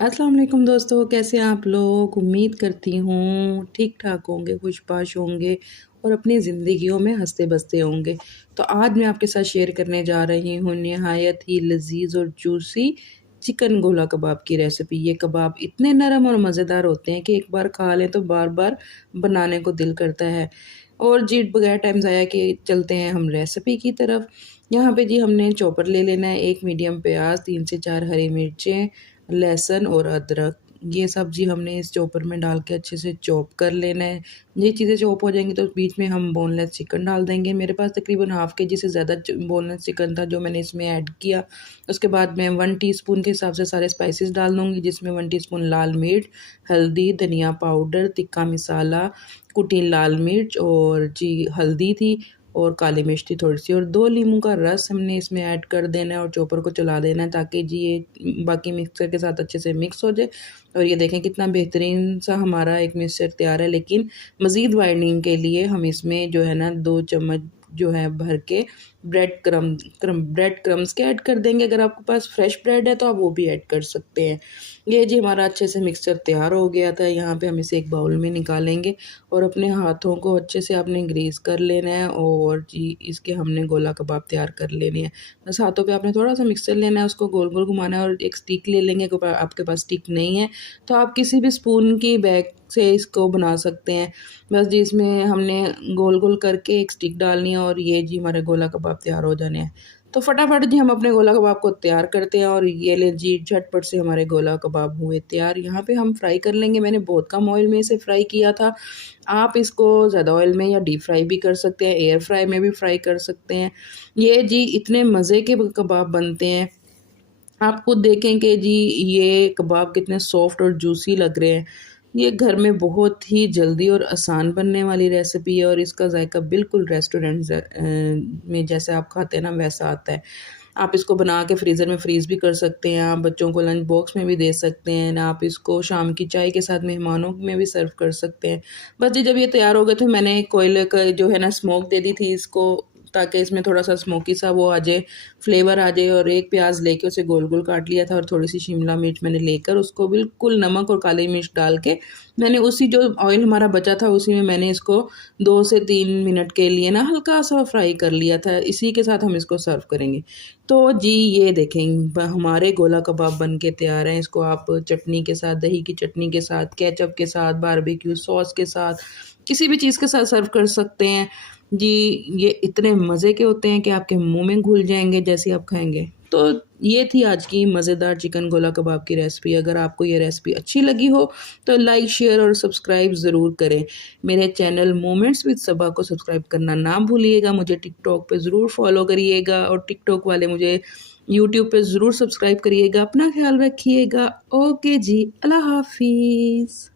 अस्सलाम वालेकुम दोस्तों, कैसे हैं आप लोग? उम्मीद करती हूँ ठीक-ठाक होंगे, खुशबाश होंगे और अपनी ज़िंदगियों में हँसते-बसते होंगे। तो आज मैं आपके साथ शेयर करने जा रही हूँ निहायत ही लज़ीज़ और जूसी चिकन गोला कबाब की रेसिपी। ये कबाब इतने नरम और मज़ेदार होते हैं कि एक बार खा लें तो बार-बार बनाने को दिल करता है। और जी बगैर टाइम ज़ाया किए चलते हैं हम रेसिपी की तरफ। यहाँ पे जी हमने चॉपर ले लेना है, 1 मीडियम प्याज़, 3 से 4 हरी मिर्चें, लहसुन और अदरक, ये सब्ज़ी हमने इस चॉपर में डाल के अच्छे से चॉप कर लेना है। ये चीज़ें चॉप हो जाएँगी तो बीच में हम बोनलेस चिकन डाल देंगे। मेरे पास तकरीबन हाफ़ केजी से ज़्यादा च बोनलेस चिकन था जो मैंने इसमें ऐड किया। उसके बाद मैं 1 टीस्पून के हिसाब से सारे स्पाइसेस डाल दूँगी, जिसमें 1 टीस्पून लाल मिर्च, हल्दी, धनिया पाउडर, तिक्का मसाला, कुटी लाल मिर्च और जी हल्दी थी और काली मिर्च थी थोड़ी-सी और 2 नींबू का रस हमने इसमें ऐड कर देना है और चॉपर को चला देना है ताकि जी ये बाकी मिक्सर के साथ अच्छे से मिक्स हो जाए। और ये देखें कितना बेहतरीन सा हमारा एक मिक्सचर तैयार है। लेकिन मज़ीद वाइडनिंग के लिए हम इसमें जो है ना 2 चम्मच जो है भर के ब्रेड क्रम्स के ऐड कर देंगे। अगर आपके पास फ्रेश ब्रेड है तो आप वो भी ऐड कर सकते हैं। ये जी हमारा अच्छे से मिक्सचर तैयार हो गया था। यहाँ पे हम इसे एक बाउल में निकालेंगे और अपने हाथों को अच्छे से आपने ग्रीस कर लेना है और जी इसके हमने गोला कबाब तैयार कर लेने हैं। बस हाथों पे आपने थोड़ा-सा मिक्सचर लेना है, उसको गोल-गोल घुमाना है और एक स्टिक ले लेंगे। अगर आपके पास स्टिक नहीं है तो आप किसी भी स्पून की बैग से इसको बना सकते हैं। बस जी इसमें हमने गोल-गोल करके एक स्टिक डालनी है और ये जी हमारे गोला कबाब तैयार हो जाने हैं। तो फटाफट जी हम अपने गोला कबाब को तैयार करते हैं और ये लें जी झटपट से हमारे गोला कबाब हुए तैयार। यहाँ पे हम फ्राई कर लेंगे, मैंने बहुत कम ऑयल में इसे फ्राई किया था। आप इसको ज़्यादा ऑयल में या डीप फ्राई भी कर सकते हैं, एयर फ्राई में भी फ्राई कर सकते हैं। ये जी इतने मज़े के कबाब बनते हैं, आप खुद देखें कि जी ये कबाब कितने सॉफ्ट और जूसी लग रहे हैं। ये घर में बहुत ही जल्दी और आसान बनने वाली रेसिपी है और इसका जायका बिल्कुल रेस्टोरेंट में जैसे आप खाते हैं ना वैसा आता है। आप इसको बना के फ्रीज़र में फ्रीज़ भी कर सकते हैं, आप बच्चों को लंच बॉक्स में भी दे सकते हैं, ना आप इसको शाम की चाय के साथ मेहमानों में भी सर्व कर सकते हैं। बस जी जब ये तैयार हो गए थे मैंने कोयले का जो है ना स्मोक दे दी थी इसको, ताकि इसमें थोड़ा-सा स्मोकी सा वो आ जाए, फ्लेवर आ जाए और एक प्याज़ लेके उसे गोल-गोल काट लिया था और थोड़ी-सी शिमला मिर्च मैंने लेकर उसको बिल्कुल नमक और काली मिर्च डाल के मैंने उसी जो ऑयल हमारा बचा था उसी में मैंने इसको 2 से 3 मिनट के लिए ना हल्का-सा फ्राई कर लिया था। इसी के साथ हम इसको सर्व करेंगे। तो जी ये देखें हमारे गोला कबाब बन के तैयार हैं। इसको आप चटनी के साथ, दही की चटनी के साथ, केचप के साथ, बारबेक्यू सॉस के साथ, किसी भी चीज़ के साथ सर्व कर सकते हैं। जी, ये इतने मज़े के होते हैं कि आपके मुँह में घुल जाएँगे जैसे ही आप खाएँगे। तो ये थी आज की मज़ेदार चिकन गोला कबाब की रेसिपी। अगर आपको ये रेसिपी अच्छी लगी हो तो लाइक, शेयर और सब्सक्राइब ज़रूर करें। मेरे चैनल मोमेंट्स विद सबा को सब्सक्राइब करना ना भूलिएगा। मुझे टिकटॉक पे ज़रूर फ़ॉलो करिएगा और टिकटॉक वाले मुझे यूट्यूब पे ज़रूर सब्सक्राइब करिएगा। अपना ख़्याल रखिएगा। ओके जी, अल्लाह हाफ़िज़।